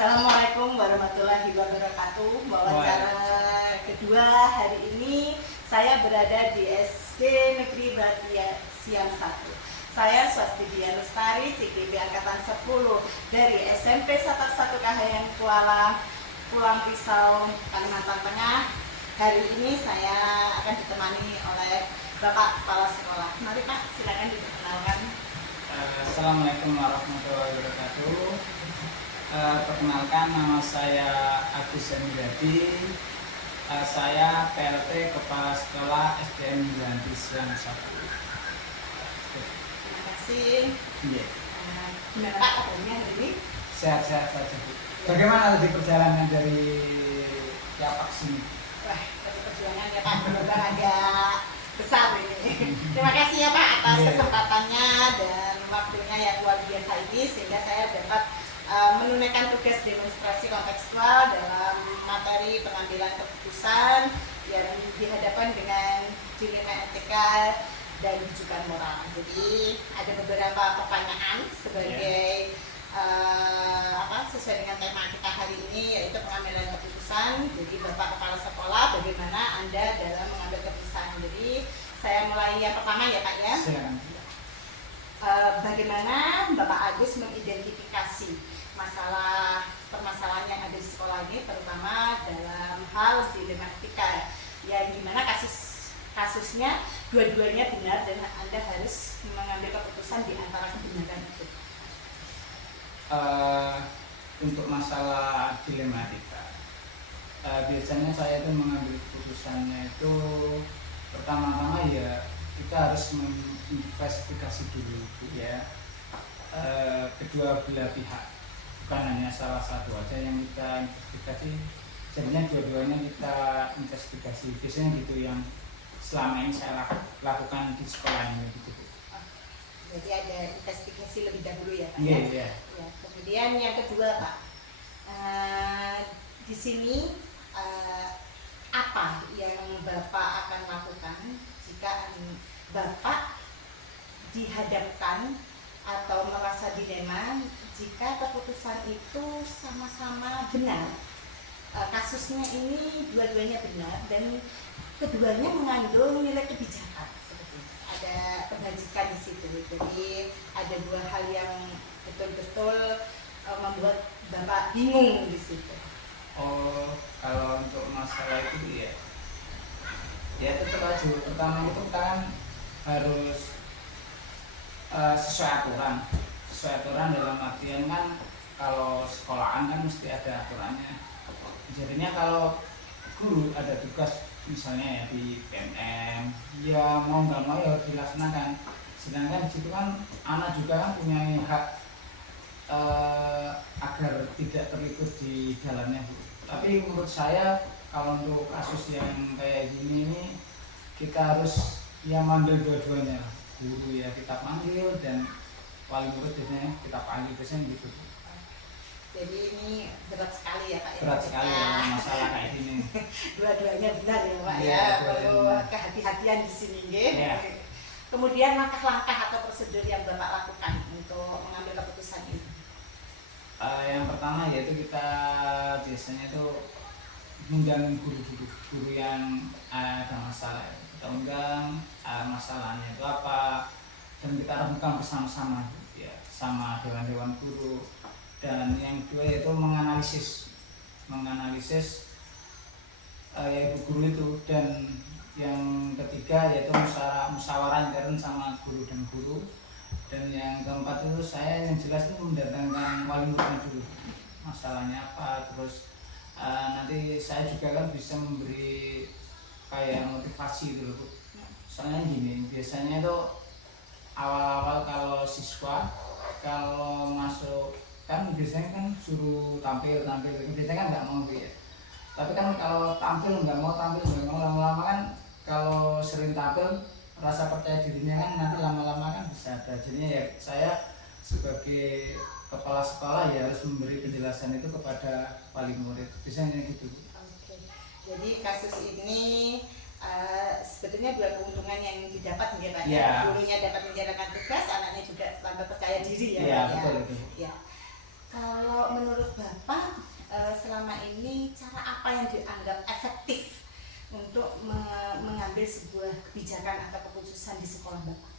Assalamualaikum warahmatullahi wabarakatuh. Wawancara kedua hari ini saya berada di SD Negeri Batia Siam 1. Saya Swastidia Lestari, CGB Angkatan 10 dari SMP 11 Kahayang Kuala, Pulang Pisau, Kalimantan Tengah. Hari ini saya akan ditemani oleh Bapak Kepala Sekolah. Mari Pak, silakan diperkenalkan. Assalamualaikum warahmatullahi wabarakatuh. Perkenalkan, nama saya Agus Emirdadi. Saya PLT Kepala Sekolah SDN Milanti Siam 1. Terima kasih. Yeah. Gimana Pak kabarnya hari ini? Sehat-sehat saja. Bagaimana tadi perjalanan dari Yapak sini? Wah, tapi perjuangan ya Pak, benar-benar agak besar ini. Terima kasih ya Pak atas kesempatannya dan waktunya yang luar biasa ini sehingga saya dapat menunaikan tugas demonstrasi kontekstual dalam materi pengambilan keputusan yang dihadapkan dengan dilema etika dan rujukan moral. Jadi ada beberapa pertanyaan sebagai sesuai dengan tema kita hari ini, yaitu pengambilan keputusan. Jadi Bapak Kepala Sekolah, bagaimana Anda dalam mengambil keputusan? Jadi saya mulai yang pertama ya Pak ya. Bagaimana Bapak Agus mengidentifikasi permasalahan yang ada di sekolah ini, terutama dalam hal dilema etika, yang dimana kasusnya dua-duanya benar dan Anda harus mengambil keputusan di antara kebenaran itu. Untuk masalah dilema etika, biasanya saya itu mengambil keputusannya itu pertama-tama ya kita harus menginvestigasi dulu ya, kedua belah pihak, bukan hanya salah satu aja yang kita investigasi, sebenarnya dua-duanya kita investigasi. Biasanya gitu yang selama ini saya lakukan di sekolah ini gitu. Jadi ada investigasi lebih dahulu ya Pak. Iya. Ya, kemudian yang kedua Pak, di sini apa yang Bapak akan lakukan jika Bapak dihadapkan atau merasa dilema jika keputusan itu sama-sama benar, kasusnya ini dua-duanya benar dan keduanya mengandung nilai kebijakan, seperti itu. Ada kebajikan di situ. Jadi ada dua hal yang betul-betul membuat Bapak bingung di situ. Oh, kalau untuk masalah itu ya tetap aja. Pertama itu kan harus sesuai aturan dalam artian kan kalau sekolahan kan mesti ada aturannya. Jadinya kalau guru ada tugas misalnya ya di PNM, ya mau nggak mau ya harus dilaksanakan. Sedangkan di situ kan anak juga kan punya hak agar tidak terikut di dalamnya. Tapi menurut saya kalau untuk kasus yang kayak gini ini kita harus manggil dua-duanya, guru ya kita panggil dan wali murid biasanya kita panggil, biasanya gitu. Jadi ini berat sekali ya Pak ya. Berat sekali ya masalah kayak gini. Dua-duanya benar ya Pak ya. Perlu kehati-hatian di sini ya. Kemudian langkah-langkah atau prosedur yang Bapak lakukan untuk mengambil keputusan ini? Yang pertama yaitu kita biasanya itu mengundang guru yang ada masalah. Kita undang masalahnya itu apa dan kita lakukan bersama-sama ya, sama dewan-dewan guru. Dan yang kedua yaitu menganalisis guru itu, dan yang ketiga yaitu musyawarah intern sama guru dan guru. Dan yang keempat itu saya yang jelas itu mendatangkan wali murid dulu, masalahnya apa, terus nanti saya juga kan bisa memberi kayak motivasi dulu. Soalnya gini, biasanya itu awal-awal kalau siswa kalau masuk kan biasanya kan suruh tampil biasanya kan nggak mau ya. Tapi kan kalau nggak mau lama-lama kan kalau sering tampil rasa percaya dirinya kan nanti lama-lama kan bisa ada. Jadinya ya saya sebagai kepala sekolah ya harus memberi penjelasan itu kepada wali murid, biasanya gitu. Oke. Jadi kasus ini sebetulnya dua keuntungan yang didapat ya Pak ya. Gurunya dapat menjalankan tugas, anaknya juga tambah percaya diri ya. Iya, betul itu. Ya. Kalau menurut Bapak, selama ini cara apa yang dianggap efektif untuk mengambil sebuah kebijakan atau keputusan di sekolah Bapak?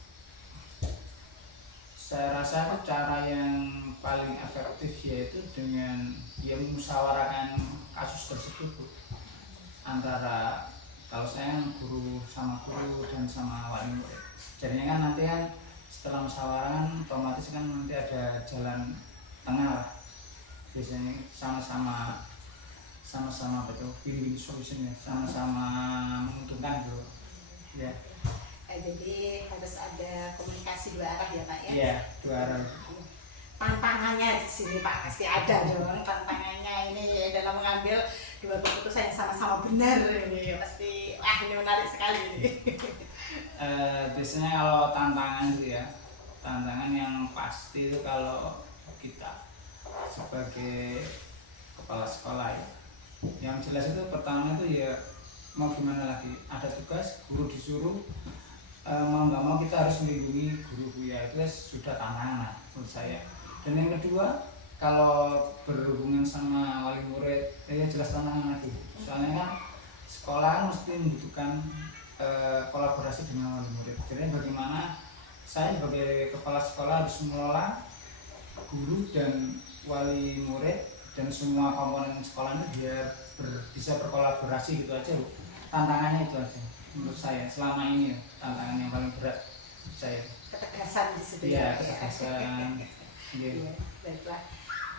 Saya rasa cara yang paling efektif yaitu dengan ya musyawarahkan kasus tersebut, Bu. Antara kalau saya guru sama guru dan sama wali murid. Jadinya kan nanti kan setelah musyawarah otomatis kan nanti ada jalan tengah lah. Biasanya sama-sama betul win-win solution ya, sama-sama menguntungkan gitu. Ya. Jadi harus ada komunikasi dua arah ya Pak ya? Iya, dua arah. Tantangannya di sini Pak pasti ada dong, tantangannya ini dalam mengambil dua keputusan yang sama-sama benar ini pasti ini menarik sekali ini. Biasanya kalau tantangan sih ya, tantangan yang pasti itu kalau kita sebagai kepala sekolah ya, yang jelas itu pertama itu ya mau gimana lagi, ada tugas guru disuruh, mau nggak mau kita harus melindungi guru ya, itu sudah tantangan menurut saya. Dan yang kedua, kalau berhubungan sama wali murid ya jelas tantangan lagi, soalnya kan sekolah mesti membutuhkan kolaborasi dengan wali murid. Jadi bagaimana saya sebagai kepala sekolah harus mengelola guru dan wali murid dan semua komponen sekolah ini biar bisa berkolaborasi gitu aja, Bu. Tantangannya itu aja menurut saya selama ini, tantangan yang paling berat saya. Ketegasan di situ ya. Ketegasan. Iya, baiklah.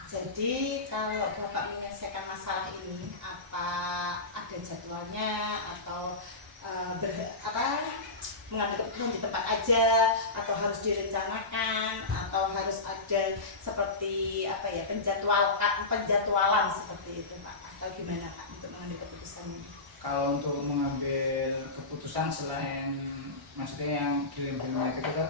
Jadi kalau Bapak menyelesaikan masalah ini, apa ada jadwalnya atau mengambil keputusan di tempat aja, atau harus direncanakan, atau harus ada seperti penjadwalan seperti itu Pak, atau gimana Pak untuk mengambil keputusan ini? Kalau untuk mengambil keputusan selain maksudnya yang film-film itu kita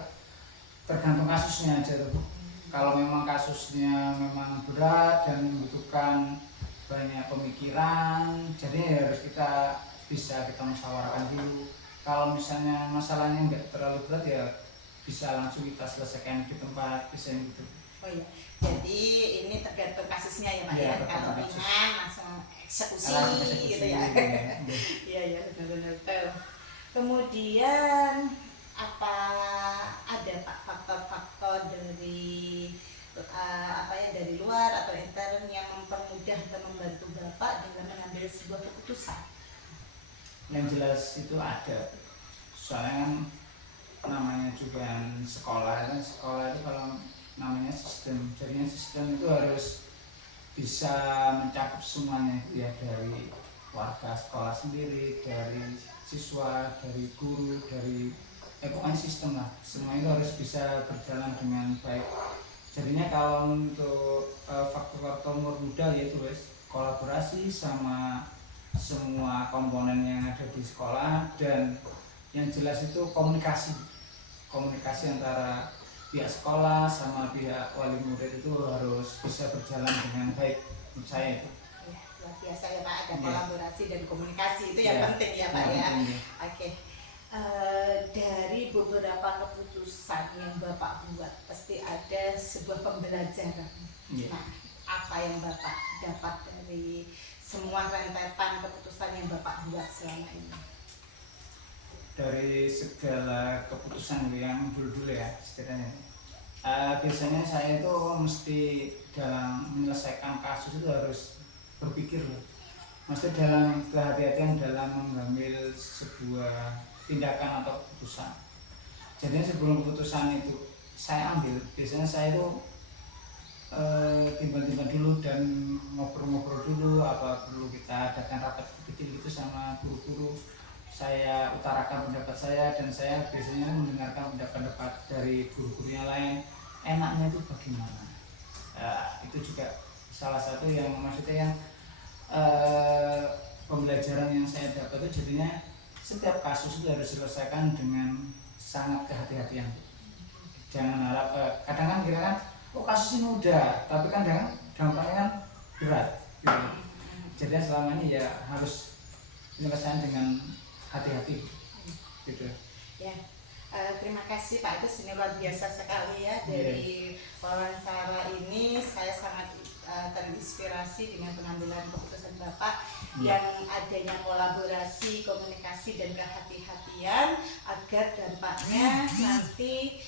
tergantung kasusnya aja tuh. Kalau memang kasusnya memang berat dan membutuhkan banyak pemikiran, jadi harus kita musyawarahkan dulu. Kalau misalnya masalahnya nggak terlalu berat ya bisa langsung kita selesaikan di tempat, bisa gitu. Oh iya, jadi ini tergantung kasusnya ya Pak ya. Kalau ringan langsung eksekusi gitu ya. Iya benar-benar betul. Kemudian ada Pak faktor-faktor dari dari luar atau intern yang mempermudah atau membantu Bapak dalam mengambil sebuah keputusan? Yang jelas itu ada, soalnya kan namanya juga sekolah itu kalau namanya sistem, jadinya sistem itu harus bisa mencakup semuanya ya, dari warga sekolah sendiri, dari siswa, dari guru, dari pokoknya sistem lah, semua itu harus bisa berjalan dengan baik. Jadinya kalau untuk faktor-faktor mudah yaitu kolaborasi sama semua komponen yang ada di sekolah, dan yang jelas itu komunikasi antara pihak sekolah sama pihak wali murid itu harus bisa berjalan dengan baik menurut saya itu. Ya, luar biasa ya Pak, ada kolaborasi dan komunikasi itu yang penting ya Pak ya. Oke. Dari beberapa keputusan yang Bapak buat pasti ada sebuah pembelajaran. Nah, apa yang Bapak dapat dari semua rentetan keputusan yang Bapak buat selama ini? Dari segala keputusan yang dulu ya setidaknya, biasanya saya itu mesti dalam menyelesaikan kasus itu harus berpikir loh, mesti dalam kehati-hatian dalam mengambil sebuah tindakan atau keputusan. Jadi sebelum keputusan itu saya ambil, biasanya saya itu timbang-timbang dulu dan ngobrol-ngobrol dulu, apa perlu kita adakan rapat kecil itu sama guru-guru. Saya utarakan pendapat saya, dan saya biasanya mendengarkan pendapat dari guru-guru yang lain, enaknya itu bagaimana. Itu juga salah satu yang maksudnya yang pembelajaran yang saya dapat itu, jadinya setiap kasus itu harus diselesaikan dengan sangat kehati-hatian. Jangan harap, kadang kan kita kan kasus ini mudah, tapi kan dampaknya kan berat gitu. Jadi selama ini ya harus menyelesaikan dengan hati-hati gitu ya. Terima kasih Pak, itu luar biasa sekali ya. Dari wawancara ini saya sangat terinspirasi dengan pengambilan keputusan Bapak yang adanya kolaborasi, komunikasi dan kehati-hatian agar dampaknya nanti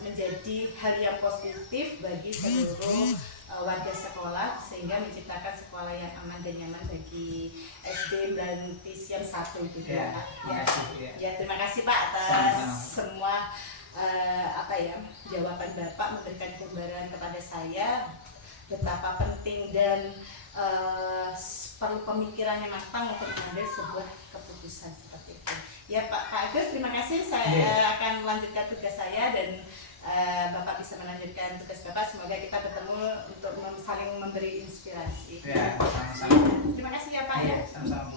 menjadi hal yang positif bagi seluruh warga sekolah sehingga menciptakan sekolah yang aman dan nyaman bagi SD Brantisium 1 gitu Ya, Pak. terima kasih, Bu, ya. Ya, terima kasih Pak atas Sama-sama. semua jawaban Bapak memberikan gambaran kepada saya betapa penting dan perlu pemikiran yang matang untuk mengambil sebuah keputusan seperti itu. Ya Pak Agus, terima kasih. Saya akan melanjutkan tugas saya dan Bapak bisa melanjutkan tugas Bapak. Semoga kita bertemu untuk saling memberi inspirasi. Ya, sama-sama. Terima kasih ya Pak ya. Sama-sama.